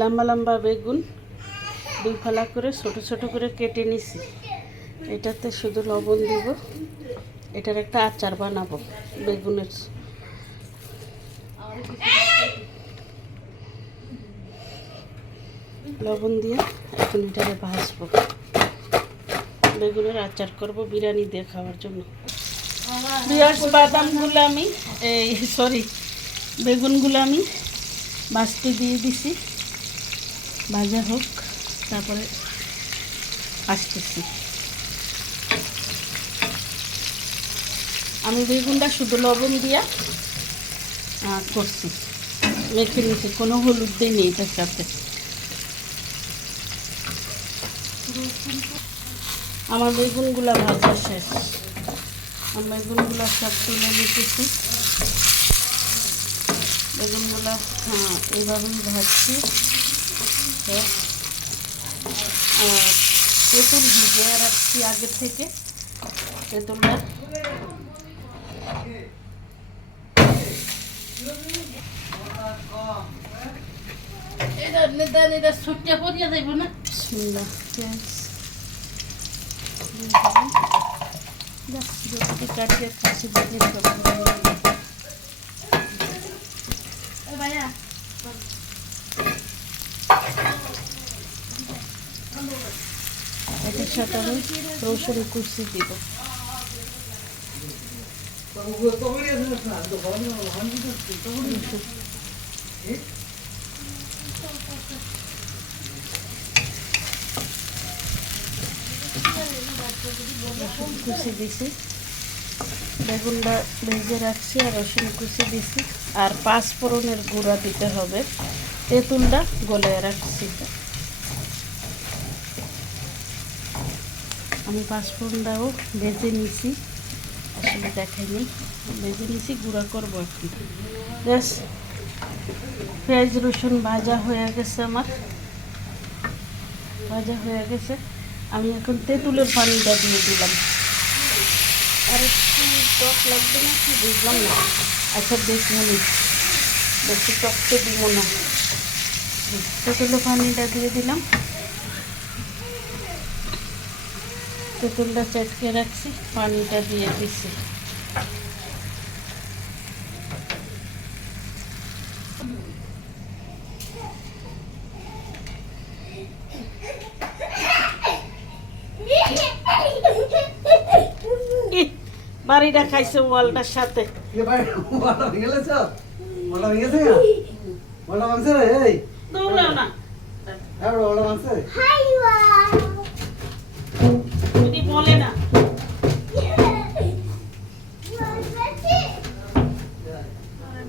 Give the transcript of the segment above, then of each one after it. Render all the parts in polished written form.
লম্বা লম্বা বেগুন দুই ফালা করে ছোট ছোট করে কেটে নিছি। এটাতে শুধু লবণ দিব। এটার একটা আচার বানাবো বেগুনের। লবণ দিয়ে এখন এটাকে ভাজবো। বেগুনের আচার করব বিরিয়ানি দিয়ে খাওয়ার জন্য। বাদামগুলো আমি বেগুনগুলো আমি ভাজতে দিয়ে দিছি। ভাজা হোক, তারপরে আসতেছি। আমি বেগুনটা শুধু লবণ দিয়া করছি, মেখে নিয়েছি, কোনো হলুদ দিইনি এটার সাথে। আমার বেগুনগুলো ভাজা শেষ। আমি বেগুনগুলো সব তুলে নিতেছি। বেগুনগুলো এইভাবেই ভাজছি। তেঁতুল ভিজিয়ে রাখছি আগের থেকে। তেঁতুলটা এটা ছুটে পড়িয়া যাইব না। সুন্দর কাটিয়ে খাসি দিয়ে ভাইয়া এটার সাথে আমি রসুন কুচি দিব। কুচি দিছি, বেগুনটা ভেজে রাখছি, আর রসুন কুচি দিছি, আর 5 ফোড়নের গুঁড়া দিতে হবে। তেঁতুলটা গলে রাখছি। আমি 5 ফোড়নটাও ভেজে নিছি, আসলে দেখাইনি, ভেজে নিছি, গুঁড়া করবো একটু। ব্যাস, পেঁয়াজ রসুন ভাজা হয়ে গেছে, আমার ভাজা হয়ে গেছে। আমি এখন তেঁতুলের পানিটা দিয়ে দিলাম। আর একটু টক লাগবে না কি বুঝলাম না। আচ্ছা দেখুন, বেশি টক তো দিব না। তেঁতুলের পানিটা দিয়ে দিলাম। তেঁতুলটা চেটকে রাখছি, পানিটা দিয়ে দিছি। বাড়িটা খাইছে ওয়ালটার সাথে। দৌড়াও না, বলে না।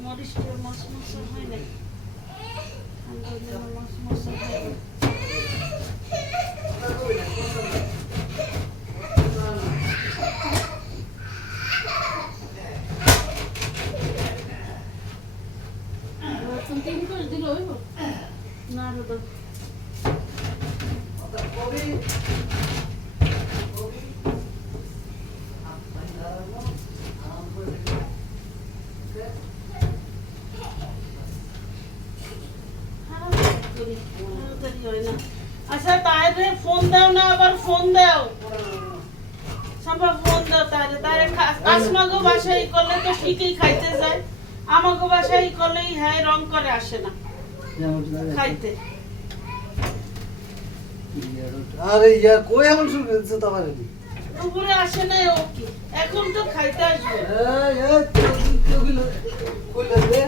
মরিচটা মশমশা হয় না, মশমশা হয় না। আচ্ছা তাইরে ফোন দাও না, আবার ফোন দাও, সম্ভব ফোন দাও তাইরে। আসমাগো বাসায় করলে তো ঠিকই খাইতে যায়, আমাগো বাসায় করলেই হ্যাঁ রং করে আসে না খাইতে। আরে ইয়ার কই এমন শুরু করেছে তোমারে? উপরে আসে না ও কি, এখন তো খাইতে আসবে। এই তুই কইলা দে।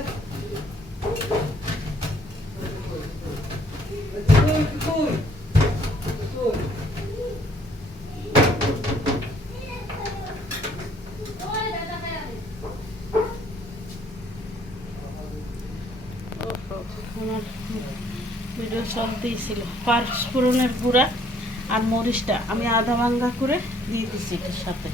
আমার ভিডিও চলতেই ছিল। 5 ফোড়নের গুঁড়া আর মরিচটা আমি আধা ভাঙ্গা করে দিয়ে দিচ্ছি এটার সাথে।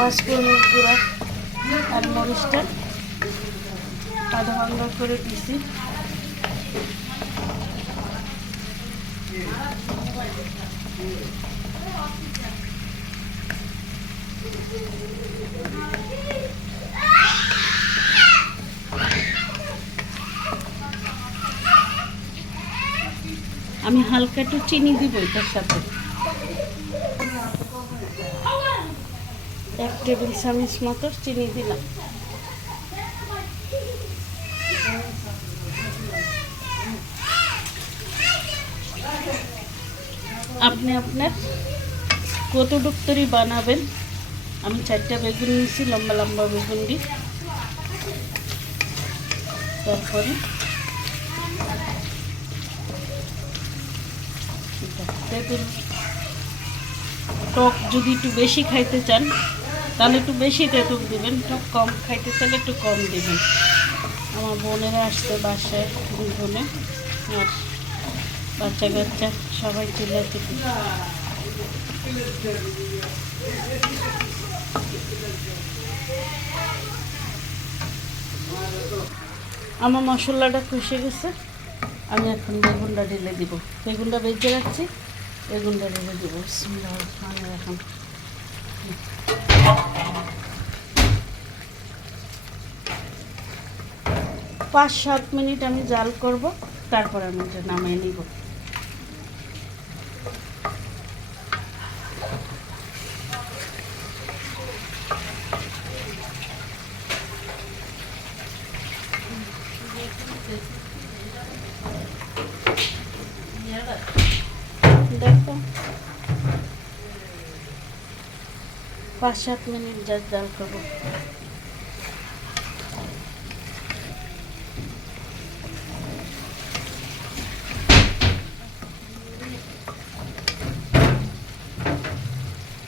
5 ফোড়নের গুঁড়া আর মরিচটা আধা ভাঙ্গা করে দিছি। আমি হালকা একটু চিনি দিব এটার সাথে, 1 টেবিল চামচ মতো চিনি দিলাম। আপনি আপনার কতটুক তরি বানাবেন, আমি 4টা বেগুন নিয়েছি, লম্বা লম্বা বেগুন দিই। তারপরে তেঁতুল টক যদি একটু বেশি খাইতে চান তাহলে একটু বেশি তেঁতুল দিবেন, টক কম খাইতে চাইলে একটু কম দিবেন। আমার বোনেরা আসছে বাসায়, 2 বোনে আর বাচ্চা কাচ্চা সবাই চিল্লাচিল্লি। আমার মশলাটা কষে গেছে, আমি এখন বেগুনটা ঢেলে দিব। বেগুনটা বেজে রাখছি, বেগুনটা ঢেলে দিব। বিসমিল্লাহির রহমানির রহিম। 5-7 মিনিট আমি জাল করব, তারপর আমি এটা নামিয়ে নিব। দেখো 5-7 মিনিট জাল করব।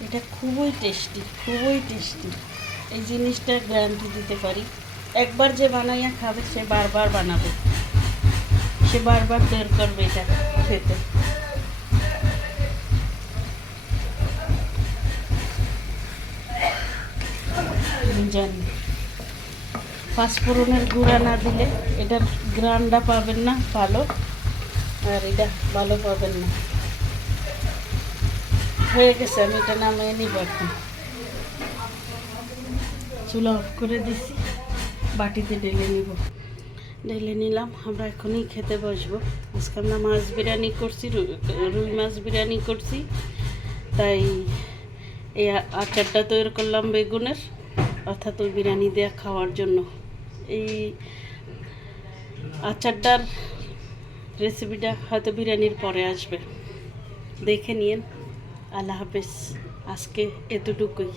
এটা খুবই টেস্টি, খুবই টেস্টি। এই জিনিসটা গ্যারান্টি দিতে পারি, একবার যে বানাইয়া খাবে সে বারবার বানাবে, সে বারবার তৈরি করবে এটা খেতে। জানি পাঁচফোড়নের গুঁড়া না দিলে এটার গ্রানটা পাবেন না ভালো, আর এটা ভালো পাবেন না। হয়ে গেছে, আমি এটা নামিয়ে নিব। এখন চুলা অফ করে দিছি, বাটিতে ঢেলে নিব। ঢেলে নিলাম, আমরা এখনই খেতে বসবো। আজকে আমরা মাছ বিরিয়ানি করছি, রুই মাছ বিরিয়ানি করছি, তাই এই আচারটা তৈরি করলাম বেগুনের, অর্থাৎ ওই বিরিয়ানি দিয়ে খাওয়ার জন্য। এই আচারটার রেসিপিটা হয়তো বিরিয়ানির পরে আসবে, দেখে নিন। আল্লাহ হাফেজ, আজকে এতটুকুই।